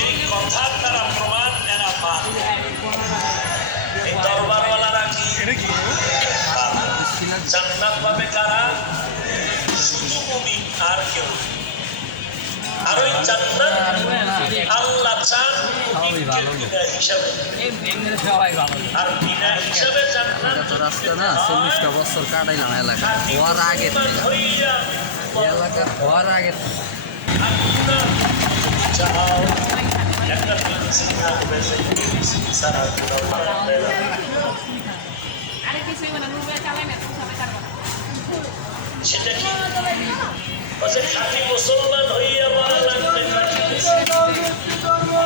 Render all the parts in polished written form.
এই কথার দ্বারা প্রমাণ এরা পান এই দরবারওয়ালারা কি জান্নাত পাবে কারা? শুধু মুমিন আর কেউ। আর ওই জান্নাত আল্লাহ চান মুমিনকে বিনা হিসাবে, আর বিনা হিসাবে জান্নাত রাস্তা না 40টা বছর কাটাইলাম এলাকা হওয়ার আগে এলাকা হওয়ার আগে চাও একটা পেন্সিল থাকবে, সেই পেন্সিল ছাড়া কোনো পারবে না। সেটা কি বলছে? খাঁটি মুসলমান হইয়া মরা লাগবে।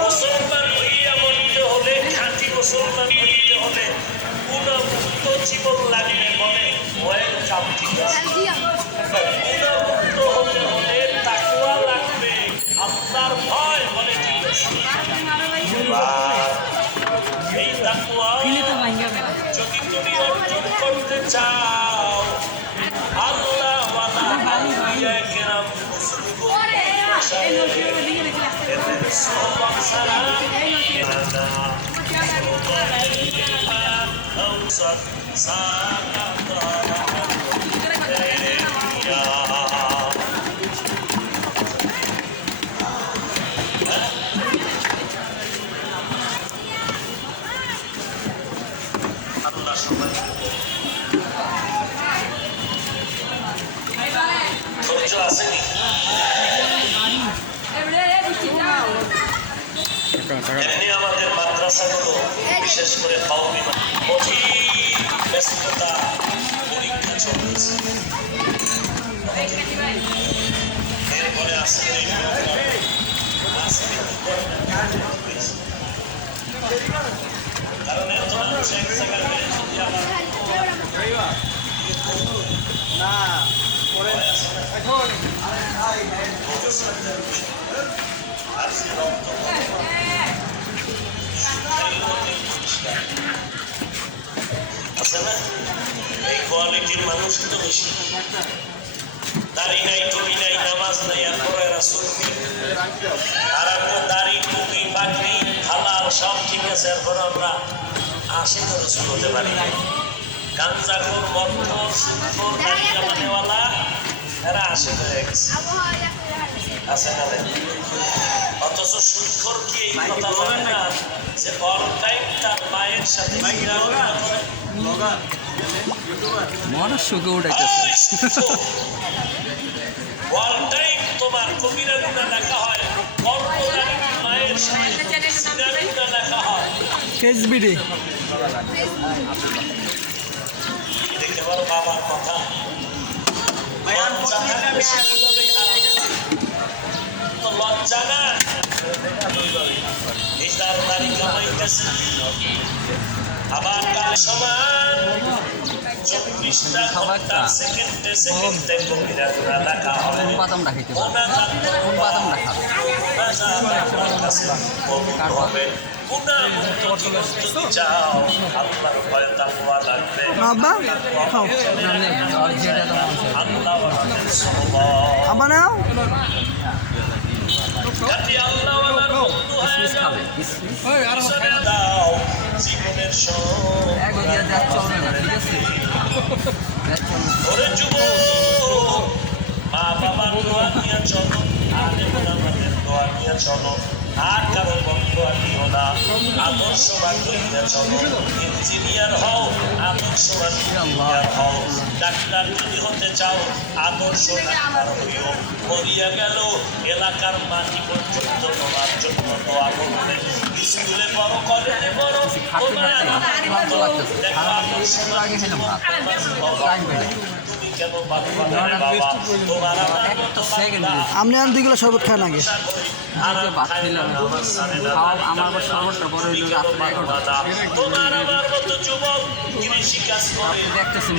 মুসলমান হইয়া মরতে হলে, খাঁটি মুসলমান হইতে হলে গুণমুক্ত জীবন লাগবে। বলে ওয়েলকাম, ঠিক আছে। গুণমুক্ত হতে হলে তাকওয়া লাগবে, আল্লাহর ভয়। বলে ঠিক আছে। এই তাকওয়া যদি তুমি অর্জন করতে চাও, আল্লাহ আসেনি এমনি আমাদের মাদ্রাসাগুলো বিশেষ করে কওমি কঠিন ব্যস্ততা, পরীক্ষা চলছে। এরপরে আজকের এই কারণ এত মানুষ এক জায়গায় না আছে না, এই কোয়ালিটির মানুষ তো বেশি। দাড়ি নাই, টুপি নাই, নামাজ নাই, এরপরে এরা সুন্নি। আর আপনার দাড়ি, টুপি, পাগড়ি, হালাল সব ঠিক আছে, এরপরে আমরা আশি রসুল হতে পারি না। গাঞ্জাখোর, মদখোর, সুদখোর, দাড়ি কামানেওয়ালা এরা আশি হয়ে গেছে, আছে না? অথচ সুদখোর কি এই কথা জানে না যে অল টাইম তার মায়ের সাথে অল টাইম তোমার কবিরা গুণা লেখা হয়, মায়ের সাথে গুণা লেখা হয়। দেখতে পারো বাবার কথা লজ্জা না, আবার কাল সমান 24টা ঘন্টা সেকেন্ডে সেকেন্ডে কবিরা গুণা লেখা হয়। চাও আল্লাহর ভয় তাকওয়া লাগবে। জীবনের মা বাবার দোয়া নিয়ে চলো, আমাদের দোয়া নিয়ে চলো, আর কারো বন্ধুয়া নিও না। আদর্শবান হইয়া চলো, ইঞ্জিনিয়ার হও, আদর্শবান ইঞ্জিনিয়ার হও। ডাক্তার যদি হতে চাও, আদর্শ ডাক্তার হইও। মরিয়া গেল এলাকার মাটি পর্যন্ত তোমার জন্য দোয়া করবে। স্কুলে বড়, কলেজে বড়, আপনি আর 2 গ্লাস শরবত খান আগে। আমার সর্বস্ব বড় হইল তোমার আমার মতো যুবক কৃষি কাজ করে,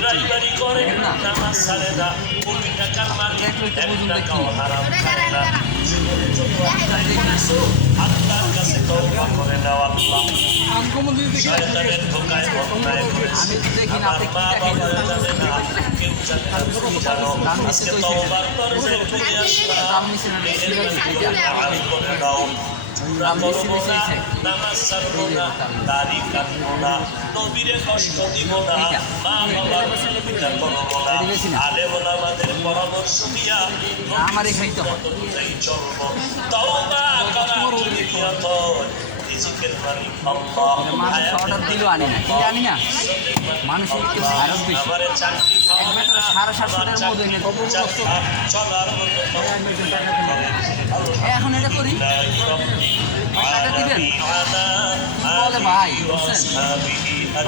ড্রাইভারি করে, নামাজ ছাড়ে না, কোটি টাকার মালিক, 1 টাকাও হারাম খায় না। আল্লাহর কাছে তওবা করে না। আল্লাহ শয়তানের ধোঁকায় বন্ধায় পড়েছি। আমার মা বাবারা জানে না, কেউ জানে না, তুমি জানো। আজকে তওবার দরজায় ফিরে আসলাম। মেহেরবানি করে মাফ করে দাও। গুনাহ করবো না, নামাজ ছাড়বো না, দাড়ি কাটবো না, নবীরে কষ্ট দিব না, মা বাবার বিরোধিতা করবো না, আলেম ওলামাদের পরামর্শ দিয়া আমারই খাইতে হয়। অনুযায়ী চলবো। তওবা করার যদি নিয়ত হয়, রিজিকের মালিক আল্লাহ। মানুষ অর্ডার দিলেও আনি না, কি জানি না মানুষের একটু ভাইরাস বেশি। আমারে চাকরি খাওয়াবে না, 750 মতো এনে দেবো। চলার মতো এখন এটা করি টাকা দিবেন বলে ভাই বুঝছেন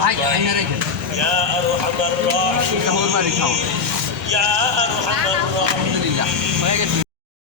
ভাই আইনা রেখে يا أرحم الراحمين বাড়ি খাও يا أرحم